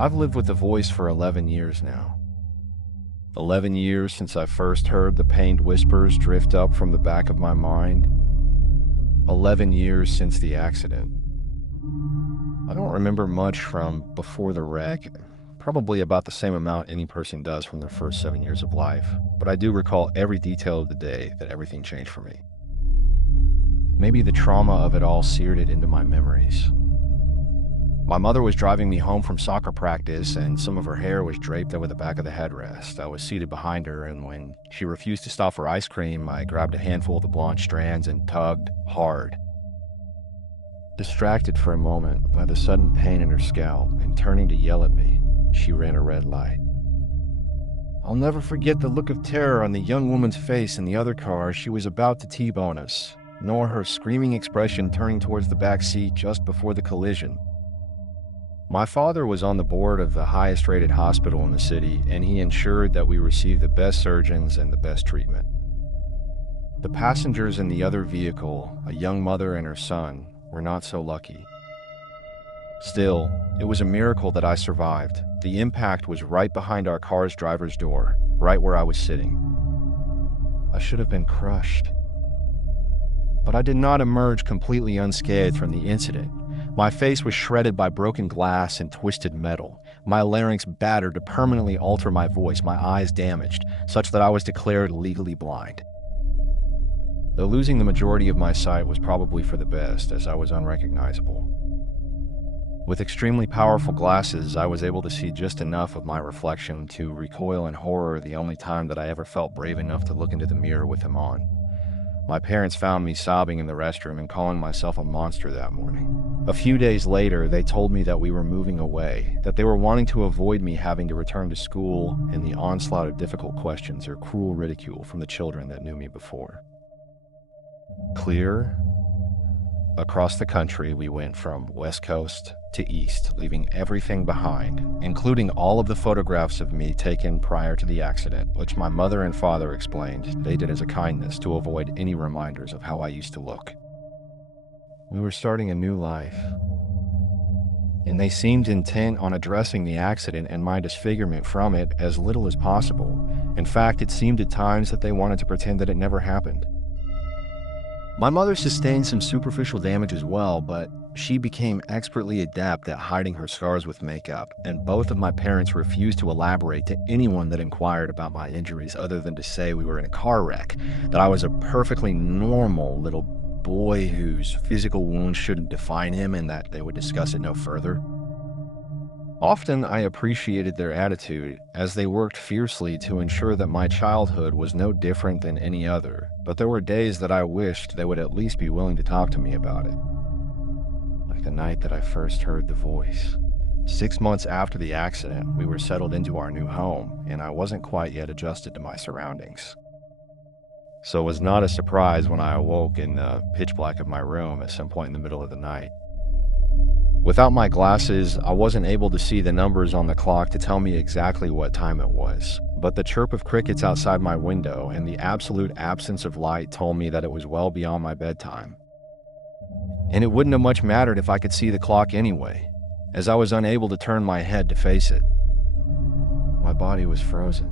I've lived with the voice for 11 years now. 11 years since I first heard the pained whispers drift up from the back of my mind. 11 years since the accident. I don't remember much from before the wreck, probably about the same amount any person does from their first 7 years of life, but I do recall every detail of the day that everything changed for me. Maybe the trauma of it all seared it into my memories. My mother was driving me home from soccer practice, and some of her hair was draped over the back of the headrest. I was seated behind her, and when she refused to stop for ice cream, I grabbed a handful of the blonde strands and tugged hard. Distracted for a moment by the sudden pain in her scalp and turning to yell at me, she ran a red light. I'll never forget the look of terror on the young woman's face in the other car as she was about to T-bone us, nor her screaming expression turning towards the back seat just before the collision. My father was on the board of the highest-rated hospital in the city, and he ensured that we received the best surgeons and the best treatment. The passengers in the other vehicle, a young mother and her son, were not so lucky. Still, it was a miracle that I survived. The impact was right behind our car's driver's door, right where I was sitting. I should have been crushed. But I did not emerge completely unscathed from the incident. My face was shredded by broken glass and twisted metal, my larynx battered to permanently alter my voice, my eyes damaged, such that I was declared legally blind. Though losing the majority of my sight was probably for the best, as I was unrecognizable. With extremely powerful glasses, I was able to see just enough of my reflection to recoil in horror the only time that I ever felt brave enough to look into the mirror with them on. My parents found me sobbing in the restroom and calling myself a monster that morning. A few days later, they told me that we were moving away, that they were wanting to avoid me having to return to school and the onslaught of difficult questions or cruel ridicule from the children that knew me before. Clear. Across the country, we went from west coast to east, leaving everything behind, including all of the photographs of me taken prior to the accident, which my mother and father explained they did as a kindness to avoid any reminders of how I used to look. We were starting a new life, and they seemed intent on addressing the accident and my disfigurement from it as little as possible. In fact, it seemed at times that they wanted to pretend that it never happened. My mother sustained some superficial damage as well, but she became expertly adept at hiding her scars with makeup, and both of my parents refused to elaborate to anyone that inquired about my injuries other than to say we were in a car wreck, that I was a perfectly normal little boy whose physical wounds shouldn't define him, and that they would discuss it no further. Often I appreciated their attitude, as they worked fiercely to ensure that my childhood was no different than any other, but there were days that I wished they would at least be willing to talk to me about it. Like the night that I first heard the voice. 6 months after the accident, we were settled into our new home, and I wasn't quite yet adjusted to my surroundings. So it was not a surprise when I awoke in the pitch black of my room at some point in the middle of the night. Without my glasses, I wasn't able to see the numbers on the clock to tell me exactly what time it was, but the chirp of crickets outside my window and the absolute absence of light told me that it was well beyond my bedtime. And it wouldn't have much mattered if I could see the clock anyway, as I was unable to turn my head to face it. My body was frozen.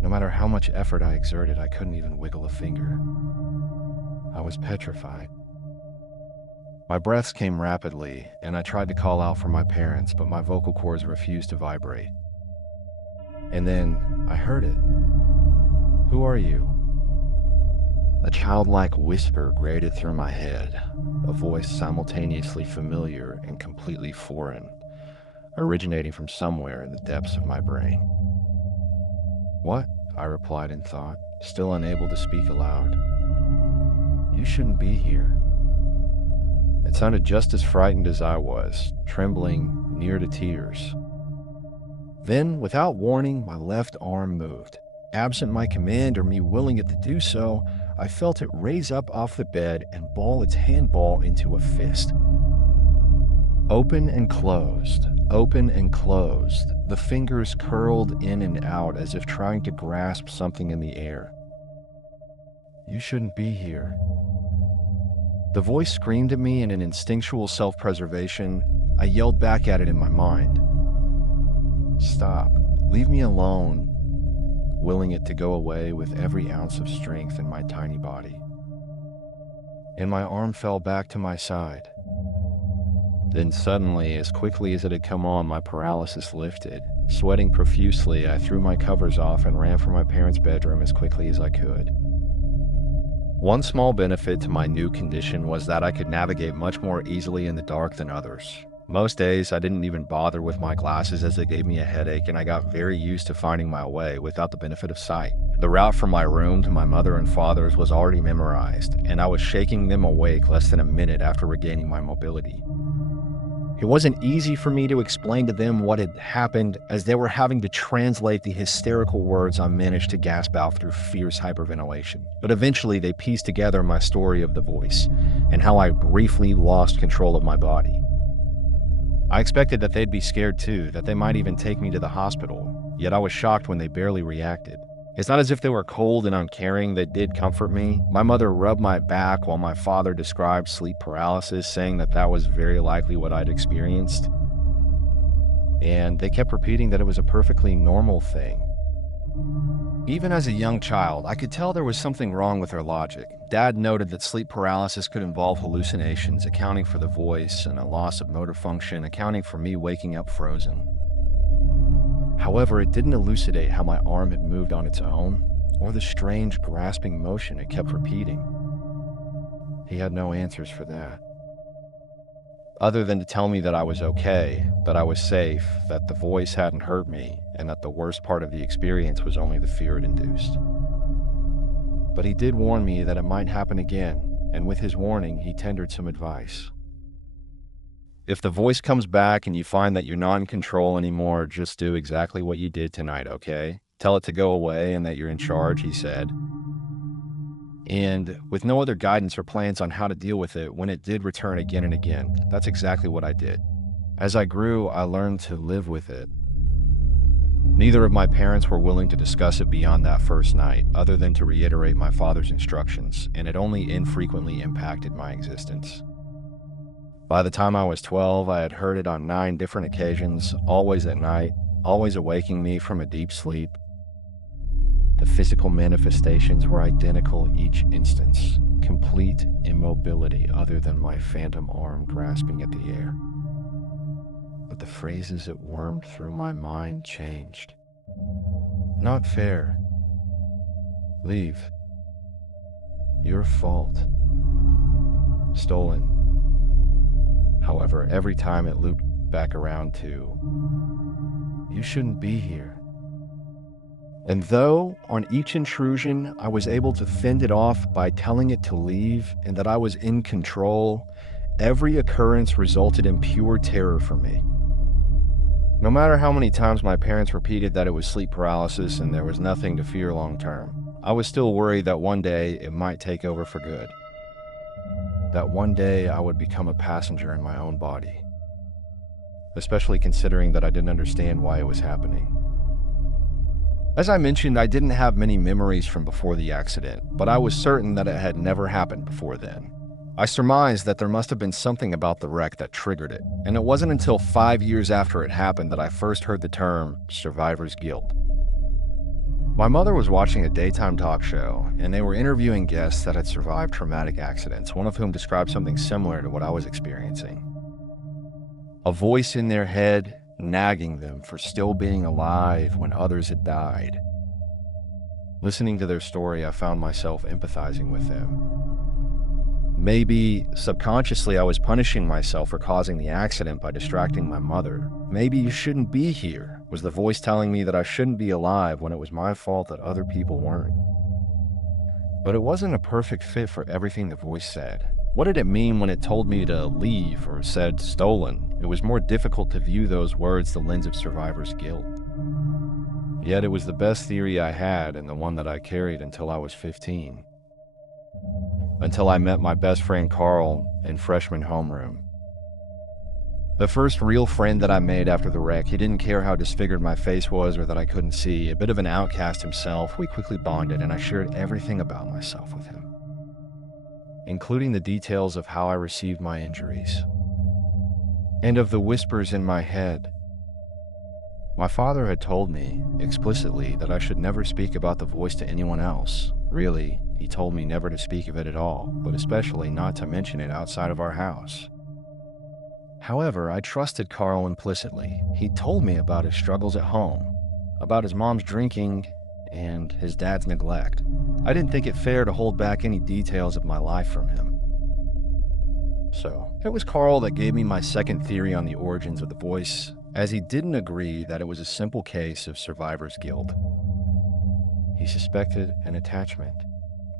No matter how much effort I exerted, I couldn't even wiggle a finger. I was petrified. My breaths came rapidly, and I tried to call out for my parents, but my vocal cords refused to vibrate. And then I heard it. "Who are you?" A childlike whisper grated through my head, a voice simultaneously familiar and completely foreign, originating from somewhere in the depths of my brain. "What?" I replied in thought, still unable to speak aloud. "You shouldn't be here." It sounded just as frightened as I was, trembling near to tears. Then, without warning, my left arm moved. Absent my command or me willing it to do so, I felt it raise up off the bed and ball its handball into a fist. Open and closed, open and closed, the fingers curled in and out as if trying to grasp something in the air. "You shouldn't be here." The voice screamed at me in an instinctual self-preservation, I yelled back at it in my mind. Stop. Leave me alone, willing it to go away with every ounce of strength in my tiny body. And my arm fell back to my side. Then suddenly, as quickly as it had come on, my paralysis lifted. Sweating profusely, I threw my covers off and ran for my parents' bedroom as quickly as I could. One small benefit to my new condition was that I could navigate much more easily in the dark than others. Most days, I didn't even bother with my glasses as they gave me a headache, and I got very used to finding my way without the benefit of sight. The route from my room to my mother and father's was already memorized, and I was shaking them awake less than a minute after regaining my mobility. It wasn't easy for me to explain to them what had happened, as they were having to translate the hysterical words I managed to gasp out through fierce hyperventilation. But eventually they pieced together my story of the voice, and how I briefly lost control of my body. I expected that they'd be scared too, that they might even take me to the hospital, yet I was shocked when they barely reacted. It's not as if they were cold and uncaring. They did comfort me. My mother rubbed my back while my father described sleep paralysis, saying that that was very likely what I'd experienced. And they kept repeating that it was a perfectly normal thing. Even as a young child, I could tell there was something wrong with their logic. Dad noted that sleep paralysis could involve hallucinations, accounting for the voice, and a loss of motor function, accounting for me waking up frozen. However, it didn't elucidate how my arm had moved on its own, or the strange grasping motion it kept repeating. He had no answers for that, other than to tell me that I was okay, that I was safe, that the voice hadn't hurt me, and that the worst part of the experience was only the fear it induced. But he did warn me that it might happen again, and with his warning, he tendered some advice. If the voice comes back and you find that you're not in control anymore, just do exactly what you did tonight, okay? Tell it to go away and that you're in charge, he said. And with no other guidance or plans on how to deal with it, when it did return again and again, that's exactly what I did. As I grew, I learned to live with it. Neither of my parents were willing to discuss it beyond that first night, other than to reiterate my father's instructions, and it only infrequently impacted my existence. By the time I was 12, I had heard it on 9 different occasions, always at night, always awaking me from a deep sleep. The physical manifestations were identical each instance, complete immobility other than my phantom arm grasping at the air. But the phrases that wormed through my mind changed. Not fair. Leave. Your fault. Stolen. However, every time it looped back around to, you shouldn't be here. And though on each intrusion I was able to fend it off by telling it to leave and that I was in control, every occurrence resulted in pure terror for me. No matter how many times my parents repeated that it was sleep paralysis and there was nothing to fear long term, I was still worried that one day it might take over for good. That one day I would become a passenger in my own body, especially considering that I didn't understand why it was happening. As I mentioned, I didn't have many memories from before the accident, but I was certain that it had never happened before then. I surmised that there must have been something about the wreck that triggered it, and it wasn't until 5 years after it happened that I first heard the term survivor's guilt. My mother was watching a daytime talk show, and they were interviewing guests that had survived traumatic accidents, one of whom described something similar to what I was experiencing. A voice in their head nagging them for still being alive when others had died. Listening to their story, I found myself empathizing with them. Maybe subconsciously I was punishing myself for causing the accident by distracting my mother. Maybe you shouldn't be here, was the voice telling me that I shouldn't be alive when it was my fault that other people weren't. But it wasn't a perfect fit for everything the voice said. What did it mean when it told me to leave or said stolen? It was more difficult to view those words the lens of survivor's guilt. Yet it was the best theory I had and the one that I carried until I was 15. Until I met my best friend Carl in freshman homeroom. The first real friend that I made after the wreck, he didn't care how disfigured my face was or that I couldn't see. A bit of an outcast himself, we quickly bonded and I shared everything about myself with him, including the details of how I received my injuries. and of the whispers in my head. My father had told me, explicitly, that I should never speak about the voice to anyone else. Really, he told me never to speak of it at all, but especially not to mention it outside of our house. However, I trusted Carl implicitly. He told me about his struggles at home, about his mom's drinking, and his dad's neglect. I didn't think it fair to hold back any details of my life from him. So, it was Carl that gave me my second theory on the origins of the voice, as he didn't agree that it was a simple case of survivor's guilt. He suspected an attachment.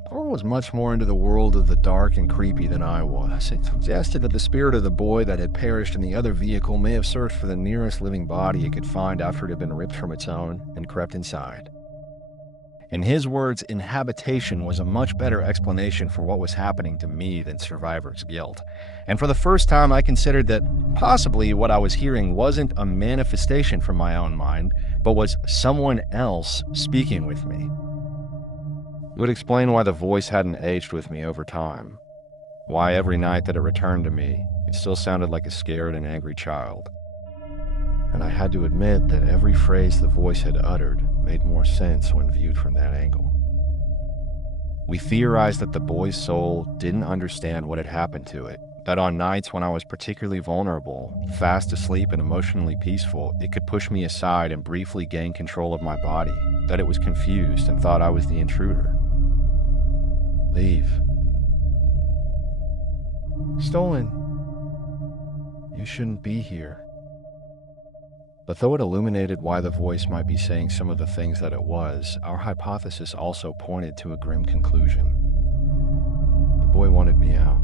Carl was much more into the world of the dark and creepy than I was. It suggested that the spirit of the boy that had perished in the other vehicle may have searched for the nearest living body it could find after it had been ripped from its own and crept inside. In his words, inhabitation was a much better explanation for what was happening to me than survivor's guilt. And for the first time, I considered that possibly what I was hearing wasn't a manifestation from my own mind, but was someone else speaking with me. It would explain why the voice hadn't aged with me over time. Why every night that it returned to me, it still sounded like a scared and angry child. And I had to admit that every phrase the voice had uttered made more sense when viewed from that angle. We theorized that the boy's soul didn't understand what had happened to it, that on nights when I was particularly vulnerable, fast asleep and emotionally peaceful, it could push me aside and briefly gain control of my body, that it was confused and thought I was the intruder. Leave. Stolen. You shouldn't be here. But though it illuminated why the voice might be saying some of the things that it was, our hypothesis also pointed to a grim conclusion. The boy wanted me out.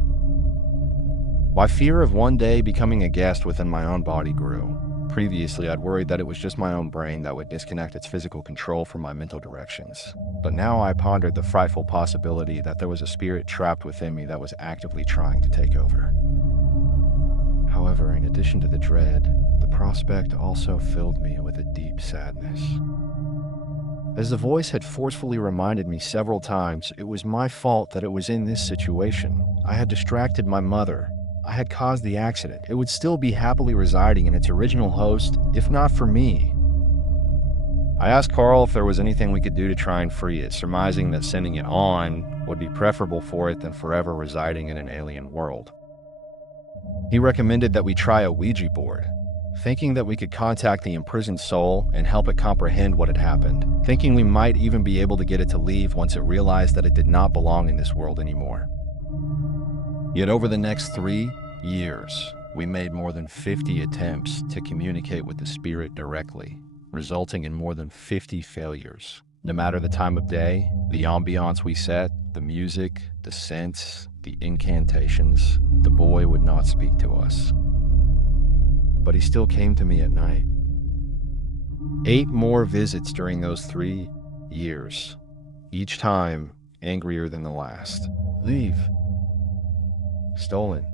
My fear of one day becoming a guest within my own body grew. Previously, I'd worried that it was just my own brain that would disconnect its physical control from my mental directions. But now I pondered the frightful possibility that there was a spirit trapped within me that was actively trying to take over. However, in addition to the dread, the prospect also filled me with a deep sadness. As the voice had forcefully reminded me several times, it was my fault that it was in this situation. I had distracted my mother. I had caused the accident. It would still be happily residing in its original host, if not for me. I asked Carl if there was anything we could do to try and free it, surmising that sending it on would be preferable for it than forever residing in an alien world. He recommended that we try a Ouija board, thinking that we could contact the imprisoned soul and help it comprehend what had happened, thinking we might even be able to get it to leave once it realized that it did not belong in this world anymore. Yet over the next 3 years, we made more than 50 attempts to communicate with the spirit directly, resulting in more than 50 failures. No matter the time of day, the ambiance we set, the music, the scents, the incantations, the boy would not speak to us. But he still came to me at night. 8 more visits during those 3 years, each time angrier than the last. Leave. Stolen.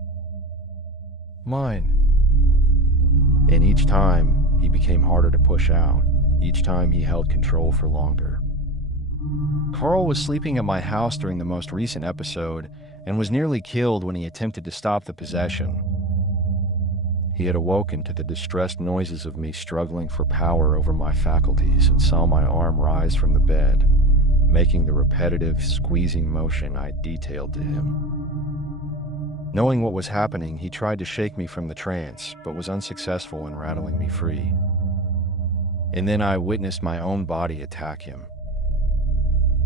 Mine. And each time, he became harder to push out. Each time he held control for longer. Carl was sleeping at my house during the most recent episode and was nearly killed when he attempted to stop the possession. He had awoken to the distressed noises of me struggling for power over my faculties and saw my arm rise from the bed, making the repetitive, squeezing motion I detailed to him. Knowing what was happening, he tried to shake me from the trance, but was unsuccessful in rattling me free. And then I witnessed my own body attack him.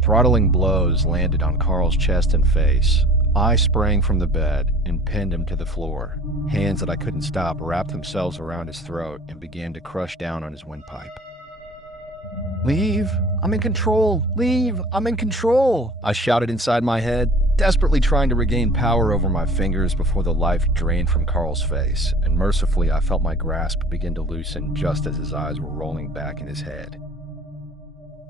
Throttling blows landed on Carl's chest and face. I sprang from the bed and pinned him to the floor. Hands that I couldn't stop wrapped themselves around his throat and began to crush down on his windpipe. Leave! I'm in control! Leave! I'm in control! I shouted inside my head, desperately trying to regain power over my fingers before the life drained from Carl's face, and mercifully I felt my grasp begin to loosen just as his eyes were rolling back in his head.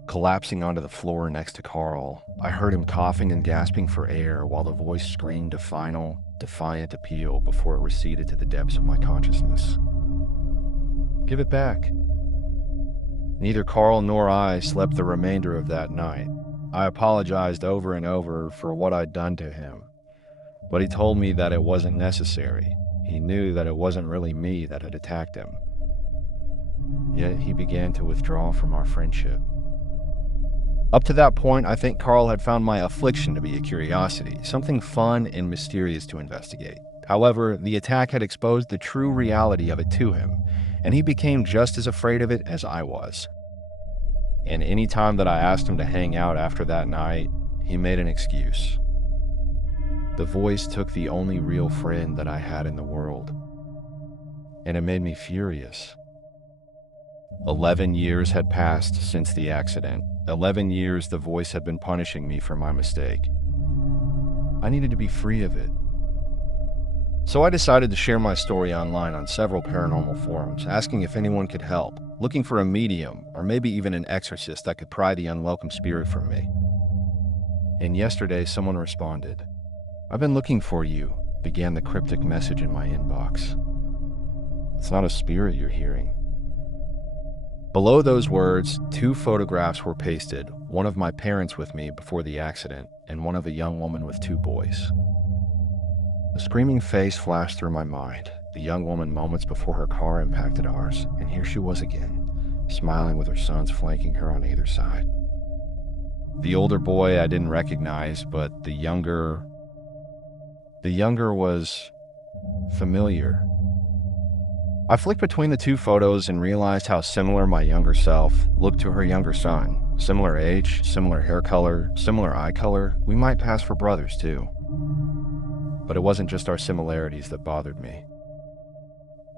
Collapsing onto the floor next to Carl, I heard him coughing and gasping for air while the voice screamed a final, defiant appeal before it receded to the depths of my consciousness. Give it back. Neither Carl nor I slept the remainder of that night. I apologized over and over for what I'd done to him, but he told me that it wasn't necessary. He knew that it wasn't really me that had attacked him. Yet he began to withdraw from our friendship. Up to that point, I think Carl had found my affliction to be a curiosity, something fun and mysterious to investigate. However, the attack had exposed the true reality of it to him, and he became just as afraid of it as I was. And any time that I asked him to hang out after that night, he made an excuse. The voice took the only real friend that I had in the world, and it made me furious. 11 years had passed since the accident. 11 years the voice had been punishing me for my mistake. I needed to be free of it. So I decided to share my story online on several paranormal forums, asking if anyone could help, looking for a medium or maybe even an exorcist that could pry the unwelcome spirit from me. And yesterday someone responded. "I've been looking for you," began the cryptic message in my inbox. "It's not a spirit you're hearing." Below those words, 2 photographs were pasted, one of my parents with me before the accident, and one of a young woman with 2 boys. A screaming face flashed through my mind, the young woman moments before her car impacted ours, and here she was again, smiling with her sons flanking her on either side. The older boy I didn't recognize, but the younger was familiar. I flicked between the 2 photos and realized how similar my younger self looked to her younger son. Similar age, similar hair color, similar eye color. We might pass for brothers too. But it wasn't just our similarities that bothered me.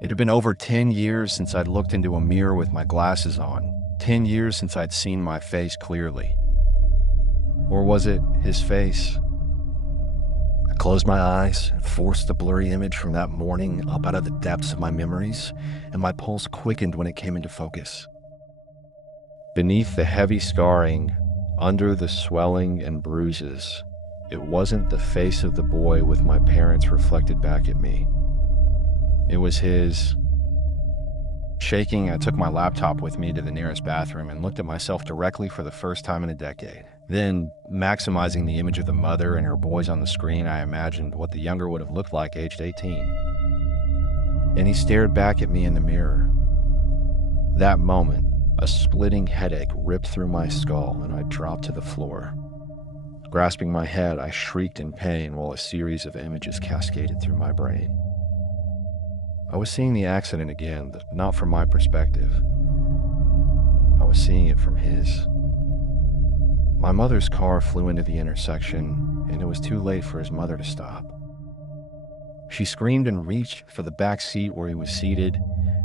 It had been over 10 years since I'd looked into a mirror with my glasses on. 10 years since I'd seen my face clearly. Or was it his face? I closed my eyes and forced the blurry image from that morning up out of the depths of my memories, and my pulse quickened when it came into focus. Beneath the heavy scarring, under the swelling and bruises, it wasn't the face of the boy with my parents reflected back at me. It was his. Shaking, I took my laptop with me to the nearest bathroom and looked at myself directly for the first time in a decade. Then, maximizing the image of the mother and her boys on the screen, I imagined what the younger would have looked like aged 18. And he stared back at me in the mirror. That moment, a splitting headache ripped through my skull and I dropped to the floor. Grasping my head, I shrieked in pain while a series of images cascaded through my brain. I was seeing the accident again, but not from my perspective. I was seeing it from his. My mother's car flew into the intersection, and it was too late for his mother to stop. She screamed and reached for the back seat where he was seated,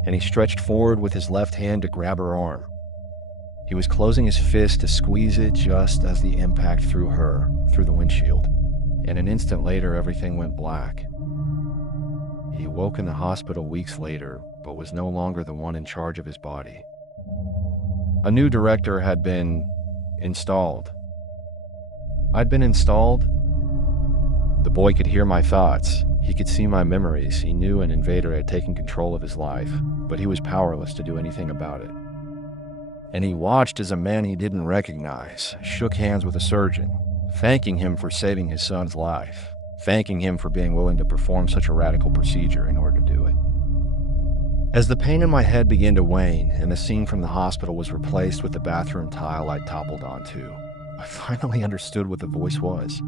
and he stretched forward with his left hand to grab her arm. He was closing his fist to squeeze it just as the impact threw her through the windshield, and an instant later everything went black. He woke in the hospital weeks later, but was no longer the one in charge of his body. A new director had been installed. I'd been installed? The boy could hear my thoughts. He could see my memories. He knew an invader had taken control of his life, but he was powerless to do anything about it. And he watched as a man he didn't recognize shook hands with a surgeon, thanking him for saving his son's life, thanking him for being willing to perform such a radical procedure in order to do it. As the pain in my head began to wane and the scene from the hospital was replaced with the bathroom tile I'd toppled onto, I finally understood what the voice was.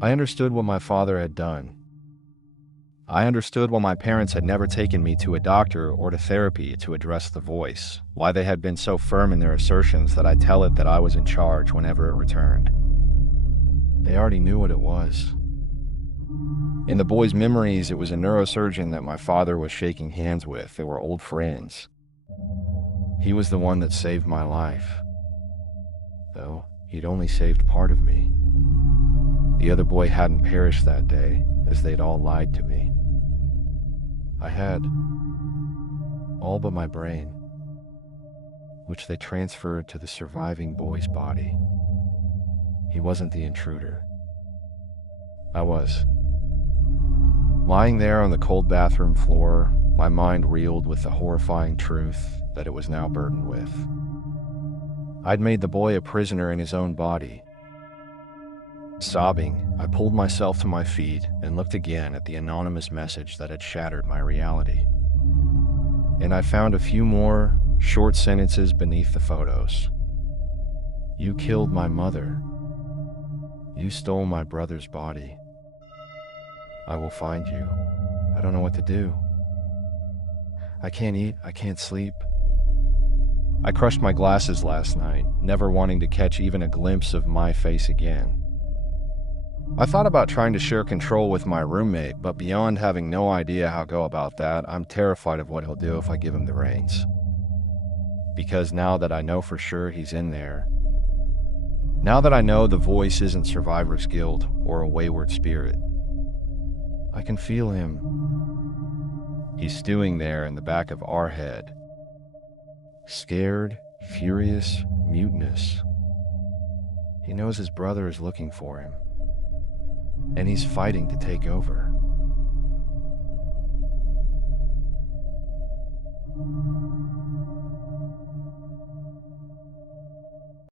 I understood what my father had done. I understood why my parents had never taken me to a doctor or to therapy to address the voice, why they had been so firm in their assertions that I'd tell it that I was in charge whenever it returned. They already knew what it was. In the boy's memories, it was a neurosurgeon that my father was shaking hands with. They were old friends. He was the one that saved my life. Though, he'd only saved part of me. The other boy hadn't perished that day, as they'd all lied to me. I had all but my brain, which they transferred to the surviving boy's body. He wasn't the intruder. I was. Lying there on the cold bathroom floor, my mind reeled with the horrifying truth that it was now burdened with. I'd made the boy a prisoner in his own body. Sobbing, I pulled myself to my feet and looked again at the anonymous message that had shattered my reality. And I found a few more short sentences beneath the photos. You killed my mother. You stole my brother's body. I will find you. I don't know what to do. I can't eat. I can't sleep. I crushed my glasses last night, never wanting to catch even a glimpse of my face again. I thought about trying to share control with my roommate, but beyond having no idea how to go about that, I'm terrified of what he'll do if I give him the reins. Because now that I know for sure he's in there, now that I know the voice isn't survivor's guilt or a wayward spirit, I can feel him. He's stewing there in the back of our head. Scared, furious, mutinous. He knows his brother is looking for him. And he's fighting to take over.